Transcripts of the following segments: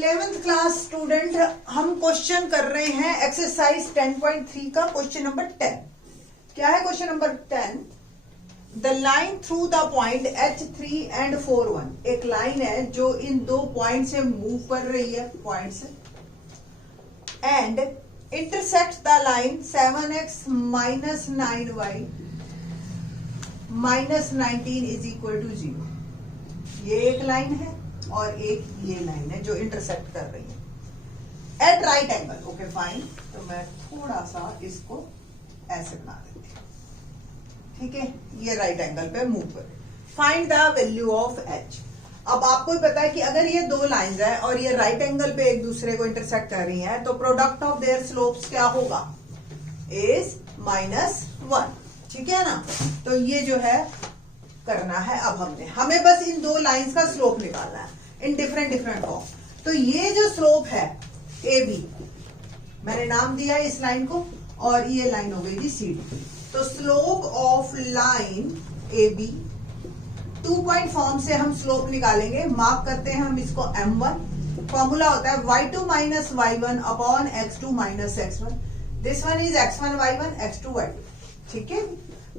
11th class student, हम question कर रहे हैं एक्सरसाइज 10.3 का क्वेश्चन नंबर 10। क्या है question number 10? The line through the point H3 and 4,1। एक लाइन है जो इन दो पॉइंट से मूव कर रही है, पॉइंट से, and intersect the line 7x minus 9y minus 19 is equal to 0। ये एक लाइन है और एक ये लाइन है जो इंटरसेक्ट कर रही है at right angle. Okay fine, तो मैं थोड़ा सा इसको ऐसे बना देती हूँ, ठीक है। ये राइट एंगल पे मूव कर। Find the value of H। अब आपको पता है कि अगर ये दो लाइंस है और ये राइट एंगल पे एक दूसरे को इंटरसेक्ट कर रही हैं, तो प्रोडक्ट ऑफ देयर स्लोप्स क्या होगा? इज -1, ठीक है ना। तो ये जो है करना है, अब हमें बस इन दो लाइंस का स्लोप निकालना है इन डिफरेंट फॉर्म। तो ये जो स्लोप है AB, मैंने नाम दिया है इस लाइन को, और ये लाइन हो गई थी CD। तो slope of line AB 2 point form से हम स्लोप निकालेंगे। मार्क करते हैं हम इसको M1। फॉर्मूला होता है y2 minus y1 upon x2 minus x1। This one is x1 y1 x2 y2, ठीक है।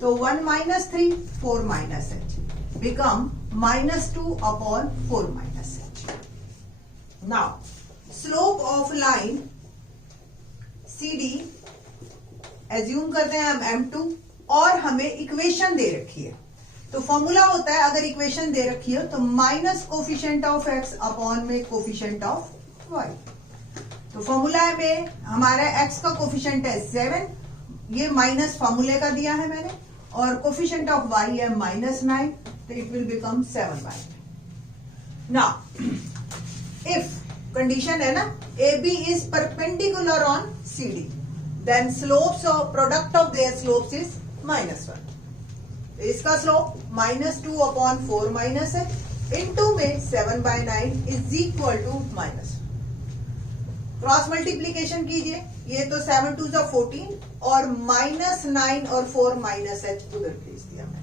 तो 1 minus 3 4 minus h become -2 upon 4 minus h। Now slope of line CD assume करते हैं हम M2, और हमें इक्वेशन दे रखी है। तो फॉर्मूला होता है, अगर इक्वेशन दे रखी हो तो minus coefficient of x upon में कोफिशिएंट ऑफ y। तो फॉर्मूला में हमारा x का कोफिशिएंट है 7, ये माइनस फॉर्मूले का दिया है मैंने, और कोफिशिएंट ऑफ y है -9, तो it will become 7/9। Now if condition है ना, AB is perpendicular on CD, then slopes of product of their slopes is -1। इसका स्लोप -2 अपॉन 4 माइनस है, इनटू में 7/9 is equal to -1। Cross multiplication कीजिए, ये तो 7 2 14, और -9 और 4 माइनस h उधर भेज दिया मैंने।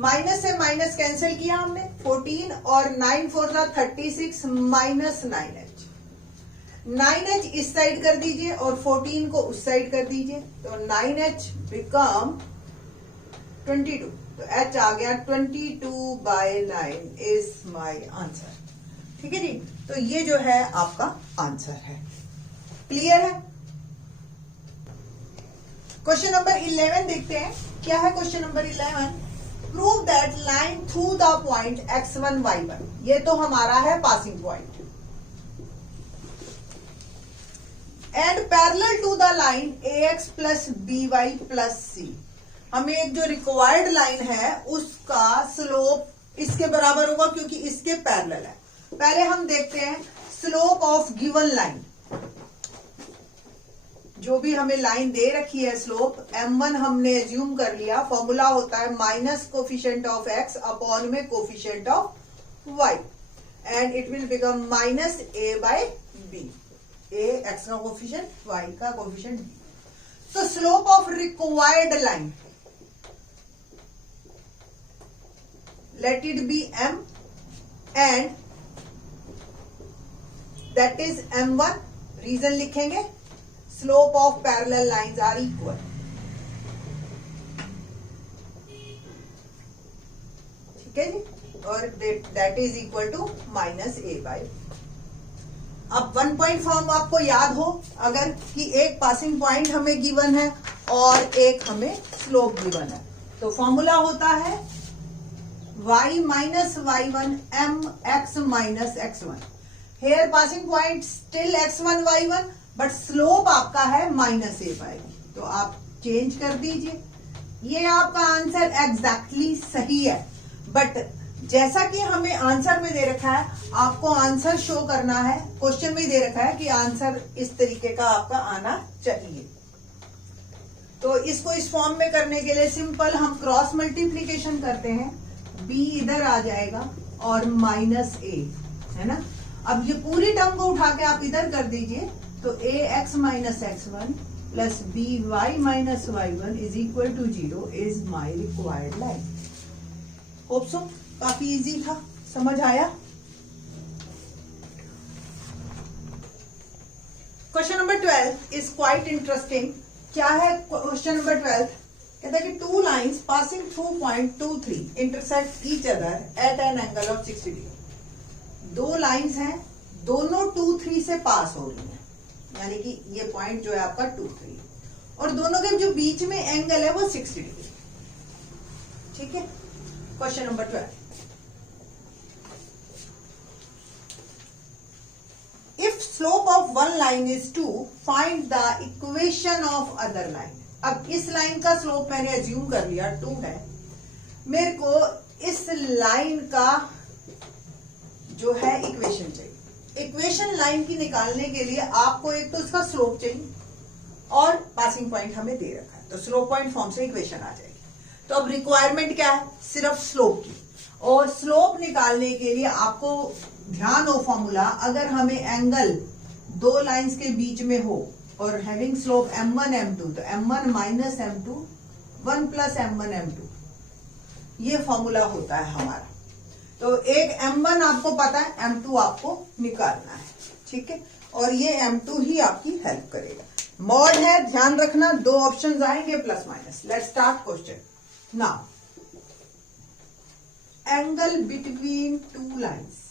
माइनस से माइनस कैंसिल किया हमने, 14 और 9 4 36 माइनस 9h। 9h इस साइड कर दीजिए और 14 को उस साइड कर दीजिए, तो 9h बिकम 22। तो h आ गया 22/9 इज माय आंसर, ठीक है जी। तो ये जो है आपका आंसर है। क्लियर है? क्वेश्चन नंबर 11 देखते हैं। क्या है question number 11? Prove that line through the point x1 y1। ये तो हमारा है passing point, and parallel to the line ax plus by plus c। हमें एक जो रिक्वायर्ड लाइन है उसका स्लोप इसके बराबर होगा, क्योंकि इसके पैरेलल है। पहले हम देखते हैं स्लोप ऑफ गिवन लाइन। जो भी हमें लाइन दे रखी है स्लोप M1 हमने एज्यूम कर लिया। फॉर्मूला होता है minus coefficient of x upon में coefficient of y, and it will become -a/b। a x का कोफिशिएंट, y का कोफिशिएंट b। तो slope of required line, let it be M, and that is M1। Reason लिखेंगे, slope of parallel lines are equal, ठीक है जी, और that is equal to -a/। अब 1 point form आपको याद हो अगर, कि एक पासिंग पॉइंट हमें गिवन है और एक हमें स्लोप गिवन है, तो फॉर्मूला होता है y minus y1 m x minus x1। Here passing point still x1 y1, but slope आपका है -a/b। तो आप चेंज कर दीजिए। ये आपका आंसर एग्जैक्टली सही है, बट जैसा कि हमें आंसर में दे रखा है, आपको आंसर शो करना है। क्वेश्चन में दे रखा है कि आंसर इस तरीके का आपका आना चाहिए। तो इसको इस फॉर्म में करने के लिए सिंपल हम क्रॉस मल्टीप्लीकेशन करते हैं। b इधर आ जाएगा और -a, है ना। अब ये पूरी टर्म को उठा के आप इधर कर दीजिए, तो ax minus x1 plus by minus y1 is equal to 0 is my required line. Hope so काफी इजी था, समझ आया। Question number 12 is quite interesting. क्या है क्वेश्चन नंबर 12? कहता है कि 2 lines passing through point 2, 3 intersect each other at an angle of 60 degree. 2 lines हैं, दोनों 2, 3 से पास हो रही हैं, यानी कि ये पॉइंट जो है आपका 2, 3, और दोनों के जो बीच में एंगल है वो 60 डिग्री। ठीक है, question number 12। If slope of one line is 2, find the equation of other line। अब इस लाइन का स्लोप मैंने अज्यूम कर लिया 2 है, मेरे को इस लाइन का जो है इक्वेशन चाहिए। इक्वेशन लाइन की निकालने के लिए आपको एक तो इसका स्लोप चाहिए और पासिंग पॉइंट हमें दे रखा है, तो स्लोप पॉइंट फॉर्म से इक्वेशन आ जाएगी। तो अब रिक्वायरमेंट क्या है? सिर्फ स्लोप की, और स्लोप निकालने के लिए आपको ध्यान हो फॉर्मूला, अगर हमें एंगल 2 लाइंस के बीच में हो और हैविंग स्लोप m1 m2, तो m1 minus m2 1 plus m1 m2, ये फॉर्मूला होता है हमारा। तो एक m1 आपको पता है, m2 आपको निकालना है। ठीक है, और ये m2 ही आपकी हेल्प करेगा। मॉड है, ध्यान रखना, 2 ऑप्शंस आएंगे plus minus. Let's start question now. Angle between 2 lines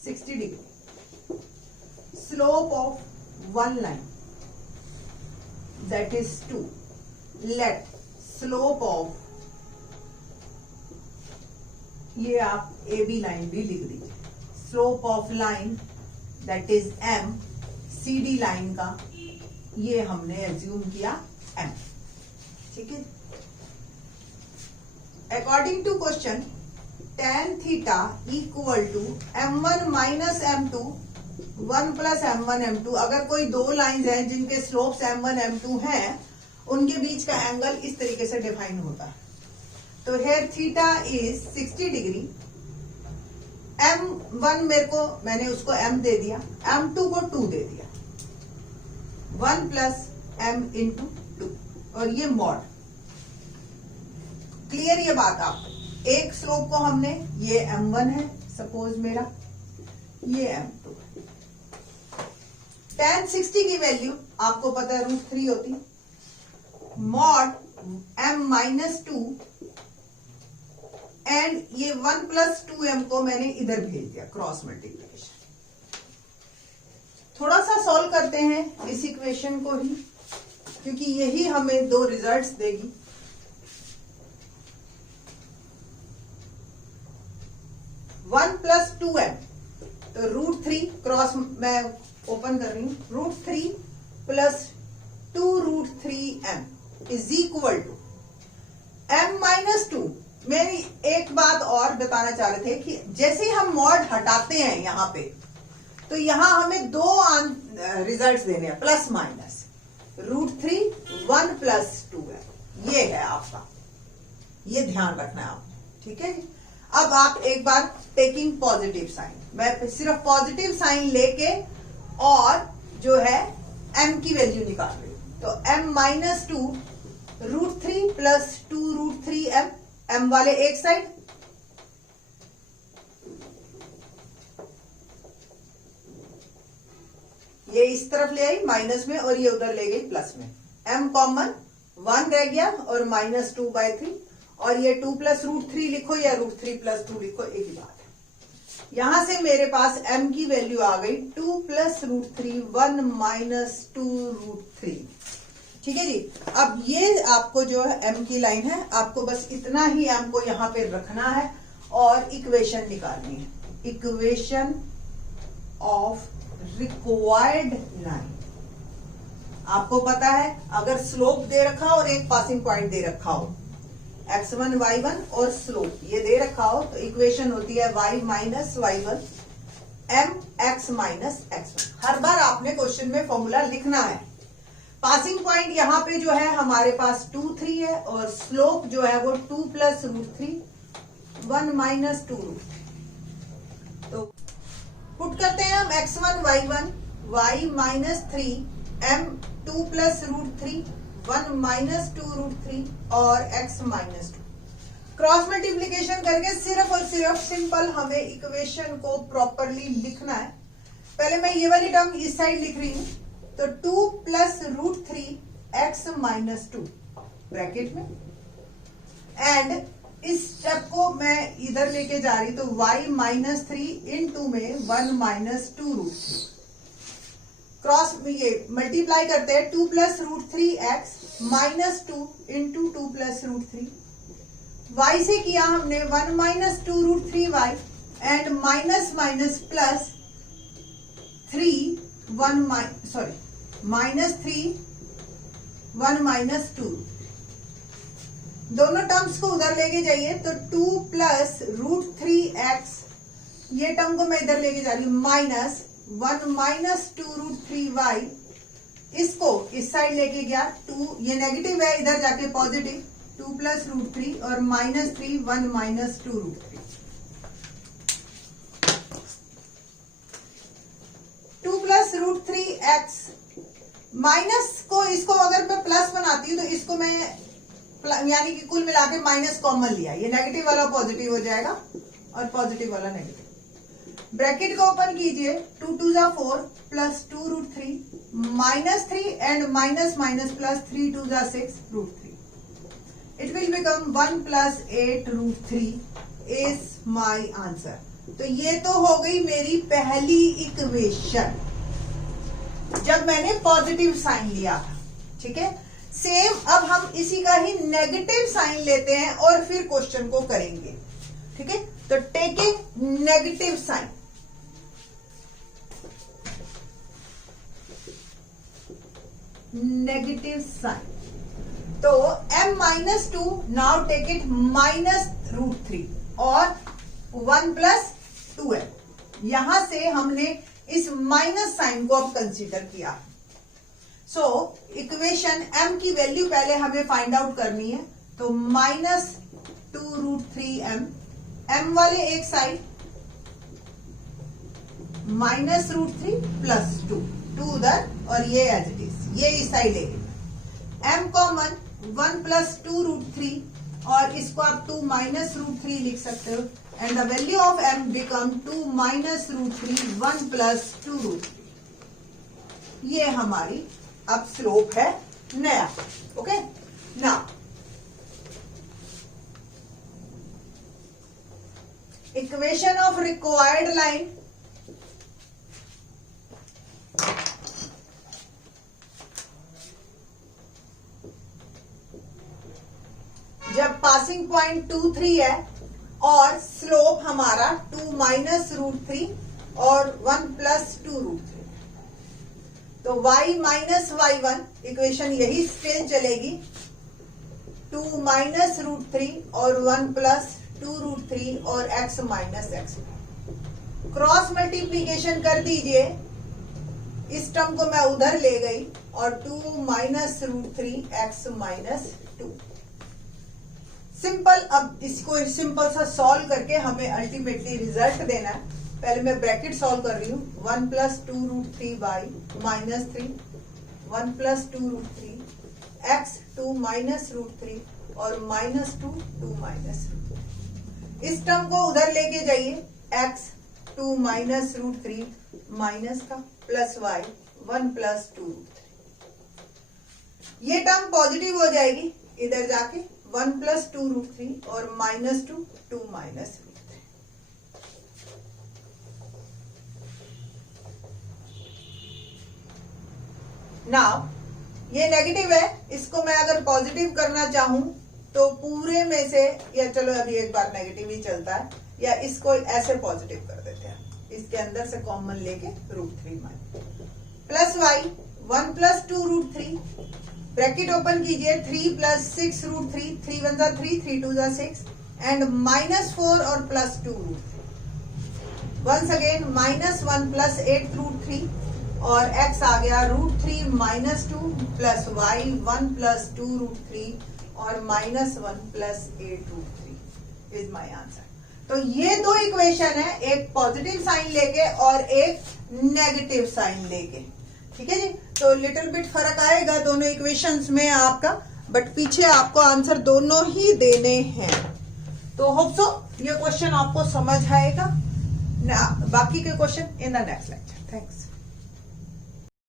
60 degree, slope of one line that is 2, let slope of, ये आप AB लाइन भी लिख दीजिए, slope of line that is M, CD line का ये हमने एज्यूम किया M। ठीक है, according to question tan theta equal to m1 minus m2 1 plus m1 m2। अगर कोई 2 लाइंस हैं जिनके स्लोप्स m1 m2 हैं, उनके बीच का एंगल इस तरीके से डिफाइन होता है। तो hair theta is 60 degree. m1 मेरे को, मैंने उसको m दे दिया, m2 को 2 दे दिया, 1 प्लस m इंटू 2, और ये मॉड। क्लियर ये बात? आप एक स्लोप को हमने, ये m1 है सपोज मेरा, ये m2 है। tan 60 की वैल्यू आपको पता है √3 होती है, मॉड m माइनस 2 एंड ये 1 प्लस 2m को मैंने इधर भेज दिया, क्रॉस मल्टीप्लिकेशन। थोड़ा सा सॉल्व करते हैं इस इक्वेशन को ही, क्योंकि यही हमें 2 रिजल्ट्स देगी। 1 प्लस 2m, तो √3 क्रॉस मैं ओपन कर रही हूं, √3 plus 2√3m is equal to m minus 2। मेरी एक बात और बताना चाह रहे थे कि जैसे ही हम मॉड हटाते हैं यहां पे, तो यहां हमें 2 रिजल्ट्स देने हैं, प्लस माइनस। √3 1 प्लस 2m, ये है आपका, ये ध्यान रखना है आपने। ठीक है जी, अब आप एक बार टेकिंग पॉजिटिव साइन, मैं सिर्फ पॉजिटिव साइन लेके और जो है m की वैल्यू निकाल रही हूं। तो m minus 2 √3 plus 2√3m, m वाले एक साइड, ये इस तरफ ले आई माइनस में और ये उधर ले गई प्लस में, m कॉमन 1 रह गया और माइनस 2/3, और ये 2 प्लस √3 लिखो या √3 प्लस 2 लिखो, एक ही बात है। यहां से मेरे पास m की वैल्यू आ गई 2 प्लस √3 1 माइनस 2√3। ठीक है जी, अब ये आपको जो है m की लाइन है, आपको बस इतना ही m को यहां पे रखना है और इक्वेशन निकालनी है, इक्वेशन ऑफ रिक्वायर्ड लाइन। आपको पता है अगर स्लोप दे रखा और एक पासिंग पॉइंट दे रखा हो, x1 y1 और स्लोप ये दे रखा हो, तो इक्वेशन होती है y minus y1 m x minus x1। हर बार आपने क्वेश्चन में फॉर्मूला लिखना है। पासिंग पॉइंट यहाँ पे जो है हमारे पास 2, 3 है, और स्लोप जो है वो 2 प्लस √3 1 माइनस 2√3। तो पुट करते हैं हम x1 y1 y minus 3 m 2 plus √3 1 minus 2√3 और x माइनस 2। क्रॉस मल्टीप्लीकेशन करके सिर्फ और सिर्फ सिंपल हमें इक्वेशन को प्रॉपरली लिखना है। पहले मैं ये वाली टर्म इस साइड लिख रही हूं, तो 2 plus root 3 x minus 2 bracket में, एंड इस स्टेप को मैं इधर लेके जा रही, तो y माइनस 3 इंटू में 1 माइनस 2 रूट 3, क्रॉस ये मल्टीप्लाई करते हैं, 2 plus root 3 x minus 2 into 2 plus root 3, y से किया हमने 1 minus 2 root 3 y and minus minus plus 3 minus 3 1 minus 2, दोनों टर्म्स को उधर लेके जाइए, तो 2 प्लस रूट 3 एक्स, ये टर्म को मैं इधर लेके जा रही हूं, माइनस 1 माइनस 2 रूट 3 वाई, इसको इस साइड लेके गया, 2 ये नेगेटिव है, इधर जाके पॉजिटिव, 2 प्लस रूट 3 और minus 3 1 minus 2 root 3, 2 plus root 3 x, minus को इसको अगर मैं प्लस बनाती हूँ तो इसको मैं यानी कि कुल मिला के माइनस कॉमन लिया, ये नेगेटिव वाला पॉजिटिव हो जाएगा और पॉजिटिव वाला नेगेटिव, ब्रैकेट को ओपन कीजिए, 2 2 जा 4 plus 2 root 3 minus 3 and minus minus plus 3 2 जा 6 root 3, it will become 1 plus 8 root 3 is my answer. तो ये तो हो गई मेरी पहली इक्वेशन जब मैंने पॉजिटिव साइन लिया था, ठीक है। सेम अब हम इसी का ही नेगेटिव साइन लेते हैं और फिर क्वेश्चन को करेंगे, ठीक है। तो taking negative sign, negative sign, तो m minus 2 now take it minus root 3 और 1 प्लस 2m, यहां से हमने इस माइनस साइन को अब कंसीडर किया। सो इक्वेशन m की वैल्यू पहले हमें फाइंड आउट करनी है, तो माइनस 2 रूट 3m, m वाले एक साइड माइनस रूट 3 प्लस 2 उधर और ये एज इट इज, ये इस साइड लेंगे, m कॉमन 1 प्लस 2 रूट 3 और इसको आप 2 माइनस रूट 3 लिख सकते हो, and the value of m become 2 minus root 3 1 plus 2 root 3, ये हमारी अब स्लोप है नया, okay. Now equation of required line, जब पासिंग पॉइंट 2 3 है और स्लोप हमारा 2 माइनस रूट 3 और 1 प्लस 2 रूट 3, तो y माइनस y1 इक्वेशन यही स्टिल चलेगी, 2 माइनस रूट 3 और 1 प्लस 2 रूट 3 और x minus x, cross multiplication कर दीजिए, इस टर्म को मैं उधर ले गई और 2 minus root 3 x minus 2, simple. अब इसको सिंपल सा सॉल्व करके हमें अल्टीमेटली रिजल्ट देना है। पहले मैं ब्रैकेट सॉल्व कर रही हूँ, 1 plus 2 root 3 y minus 3, 1 plus 2 root 3 x 2 minus root 3 और माइनस 2 2 माइनस रूट 3, इस टर्म को उधर लेके जाइए, एक्स 2 माइनस रूट 3 माइनस का प्लस वाई 1 प्लस 2 रूट 3, ये टर्म पॉजिटिव हो जाएगी, इधर जाके 1 प्लस 2 रूट 3 और माइनस 2 2 माइनस रूट 3। नाउ ये नेगेटिव है, इसको मैं अगर पॉजिटिव करना चाहूं तो पूरे में से, या चलो अभी एक बार नेगेटिव ही चलता है, या इसको ऐसे पॉजिटिव कर देते हैं, इसके अंदर से कॉमन लेके root 3 minus plus y 1 plus 2 root 3, bracket open कीजिए, 3 प्लस 6 रूट 3, 3 1 जा 3, 3 2 जा 6 एंड माइनस 4 और plus 2 root 3, once again minus 1 plus 8 root 3 और x आ गया root 3 minus 2 plus y 1 plus 2 root 3 और minus 1 plus 8 root 3 is my answer. तो ये दो इक्वेशन है, एक पॉजिटिव साइन लेके और एक नेगेटिव साइन लेके, ठीक है जी। तो लिटिल बिट फर्क आएगा दोनों इक्वेशंस में आपका, बट पीछे आपको आंसर दोनों ही देने हैं। तो होप सो ये क्वेश्चन आपको समझ आएगा। बाकी के question in the next lecture. Thanks.